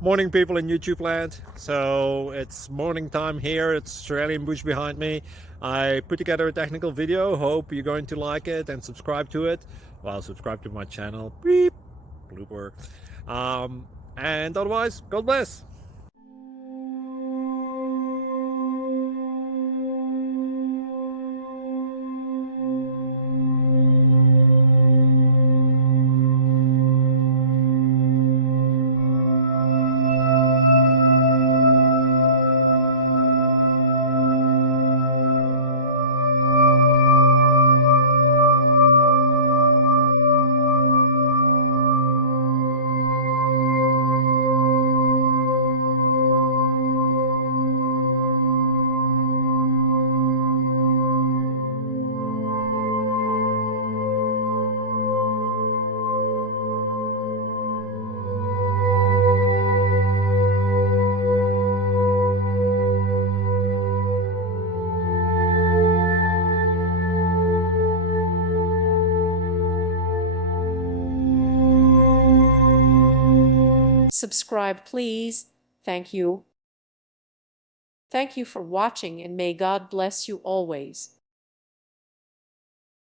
Morning, people in YouTube land. So it's morning time here. It's Australian bush behind me. I put together a technical video. Hope you're going to like it and subscribe to it. Well, subscribe to my channel. Beep, blooper. And otherwise, God bless. Subscribe, please. Thank you. Thank you for watching, and may God bless you always.